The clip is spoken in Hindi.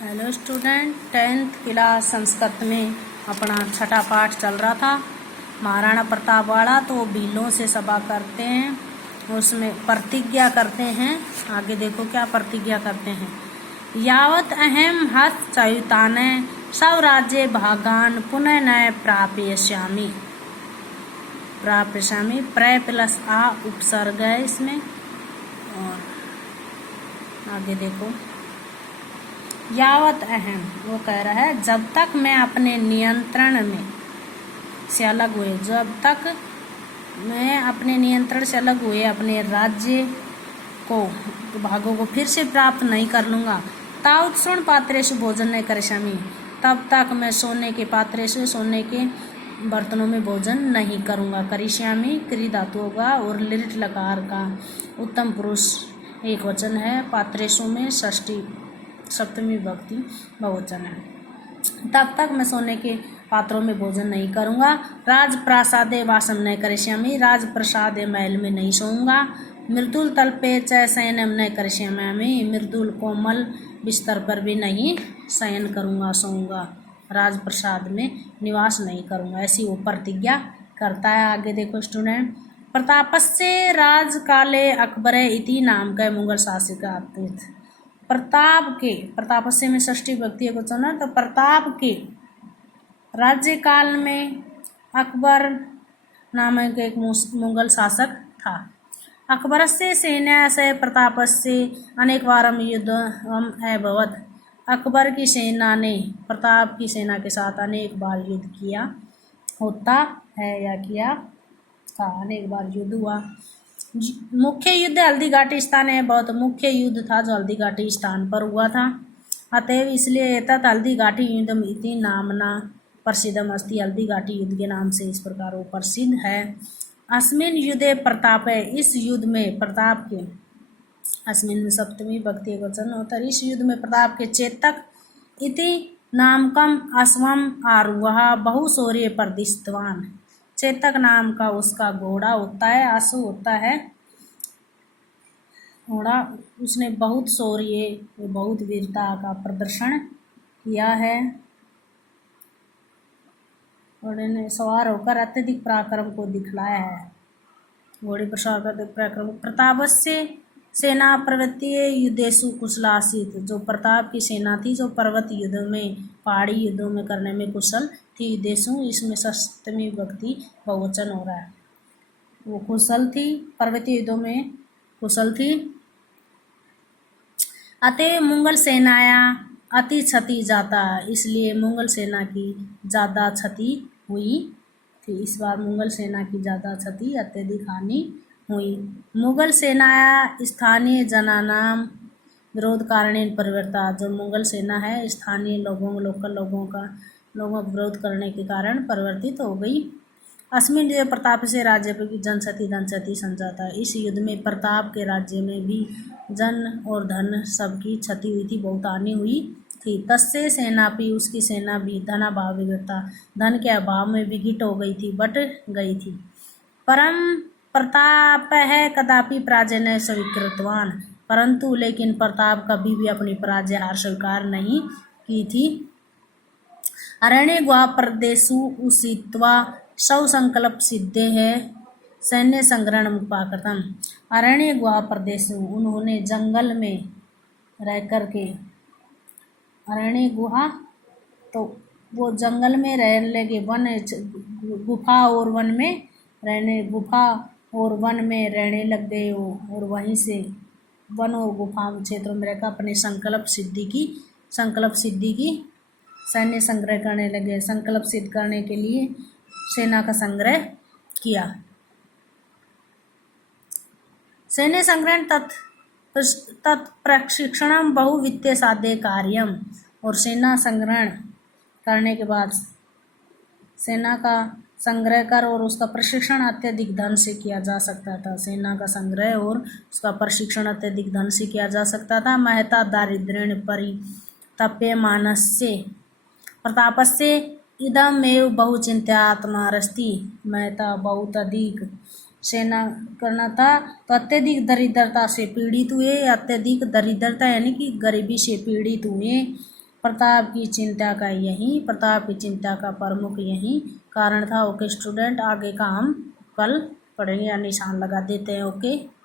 Hello student, 10th class Sanskrit में अपना छठा पाठ चल रहा था। महाराणा प्रताप वाला तो बीलों से सभा करते हैं, उसमें प्रतिज्ञा करते हैं। आगे देखो क्या प्रतिज्ञा करते हैं। यावत अहम हस्त चयुताने सब राज्य भागान पुनः न प्राप्यस्यामि। प्राप्यस्यामि प्र प्लस आ उपसर्ग है इसमें। और आगे देखो, यावत अहम वो कह रहा है जब तक मैं अपने नियंत्रण में से अलग हुए, जब तक मैं अपने नियंत्रण से अलग हुए अपने राज्य को भागों को फिर से प्राप्त नहीं कर लूँगा। तावत स्वर्ण पात्रे से भोजन नहीं करिष्यामि, तब तक मैं सोने के पात्रे से सोने के बर्तनों में भोजन नहीं करूँगा। करिष्यामि क्रि धातु होगा और लिट लकार का उत्तम पुरुष एक वचन है। पात्रेशु में षष्ठी सप्तमी विभक्ति बहुवचन है। तब तक मैं सोने के पात्रों में भोजन नहीं करूँगा। राजप्रासादे वासम न करिष्यामि, राजप्रसाद महल में नहीं सोऊंगा। मृदुल तल्पे च शयनम न करिष्यामि, मृदुल कोमल बिस्तर पर भी नहीं शयन करूँगा, सोऊंगा। राजप्रसाद में निवास नहीं करूँगा, ऐसी वो प्रतिज्ञा करता है। आगे देखो स्टूडेंट, प्रतापस्य राजकाले अकबर इति नाम का मुगल शासक आतीत। प्रतापस्य में षष्ठी विभक्ति है क्वेश्चन है। तो प्रताप के राज्यकाल में अकबर नामक एक मुगल शासक था। अकबर से सेना से प्रतापस्य अनेक वारम युद्ध अभवत। अकबर की सेना ने प्रताप की सेना के साथ अनेक बार युद्ध किया होता है या किया था, अनेक बार युद्ध हुआ। मुख्य युद्ध हल्दी घाटी स्थान है, बहुत मुख्य युद्ध था जो हल्दी घाटी स्थान पर हुआ था। अतएव इसलिए एतत् हल्दी घाटी युद्धम इति नामना प्रसिद्धम अस्ति। हल्दी घाटी युद्ध के नाम से इस प्रकार वो प्रसिद्ध है। अस्मिन युद्धे प्रताप है, इस युद्ध में प्रताप के, अस्मिन सप्तमी विभक्ति वचन होता है। इस युद्ध में प्रताप के चेतक इति नामकम अश्वम आरुहा बहुशौर्य प्रदिष्टवान। चेतक नाम का उसका घोड़ा होता है, आंसू होता है घोड़ा। उसने बहुत शौर्य, बहुत वीरता का प्रदर्शन किया है और इन्हें सवार होकर अत्यधिक पराक्रम को दिखलाया है। घोड़े पर सवार कर पराक्रम। प्रतापस्य सेना पर्वतीय युद्धेषु कुशला आसीत्। जो प्रताप की सेना थी जो पर्वत युद्ध में, पहाड़ी युद्धों में करने में कुशल थी। युद्धेषु इसमें सप्तमी विभक्ति बहुवचन हो रहा है। वो कुशल थी, पर्वतीय युद्धों में कुशल थी। अतः मुगल सेनाया अति क्षति जाता, इसलिए मुगल सेना की ज़्यादा क्षति हुई थी। इस बार मुगल सेना की ज़्यादा क्षति, अत्यधिक हानि हुई। मुगल सेनाया स्थानीय जनानाम विरोध कारणेन परिवर्ता। जो मुगल सेना है स्थानीय लोगों, लोकल लोगों का विरोध करने के कारण परिवर्तित हो गई। अस्मिन युद्धे प्रताप से राज्य की जनक्षति धन क्षति संजाता। इस युद्ध में प्रताप के राज्य में भी जन और धन सबकी क्षति हुई थी, बहुत हानि हुई थी। तस्य सेनापि, उसकी सेना भी धनाभाव विगता, धन के अभाव में विघटित हो गई थी, बट गई थी। परम प्रताप है कदापि पराजय न स्वीकृतवान, परंतु लेकिन प्रताप कभी भी अपनी पराजय हार स्वीकार नहीं की थी। अरण्य गुहा प्रदेशु उषित्वा सौ संकल्प सिद्धे है सैन्य संग्रहण उपाकृतम। अरण्य गुहा प्रदेश, उन्होंने जंगल में रह कर के, अरण्य गुहा तो वो जंगल में रह लगे, वन गुफा और वन में रहने, गुफा और वन में रहने लग गए वो, और वहीं से वन और गुफा क्षेत्रों में रहकर अपने संकल्प सिद्धि की सैन्य संग्रह करने लगे। संकल्प सिद्ध करने के लिए सेना का संग्रह किया। सैन्य संग्रहण तत्प्रशिक्षणम बहुवित्तीय साध्य कार्यम। और सेना संग्रहण करने के बाद सेना का संग्रह कर और उसका प्रशिक्षण अत्यधिक धन से किया जा सकता था। सेना का संग्रह और उसका प्रशिक्षण अत्यधिक धन से किया जा सकता था। महता दारिद्र्येण परितप्यमानस्य प्रतापस्य इदमेव बहुचिंत्यात्मारस्ति। महता बहुत अधिक सेना करना था तो अत्यधिक दरिद्रता से पीड़ित हुए। अत्यधिक दरिद्रता यानी कि गरीबी से पीड़ित हुए। प्रताप की चिंता का प्रमुख यही कारण था। ओके स्टूडेंट, आगे का हम कल पढ़ेंगे या निशान लगा देते हैं। ओके।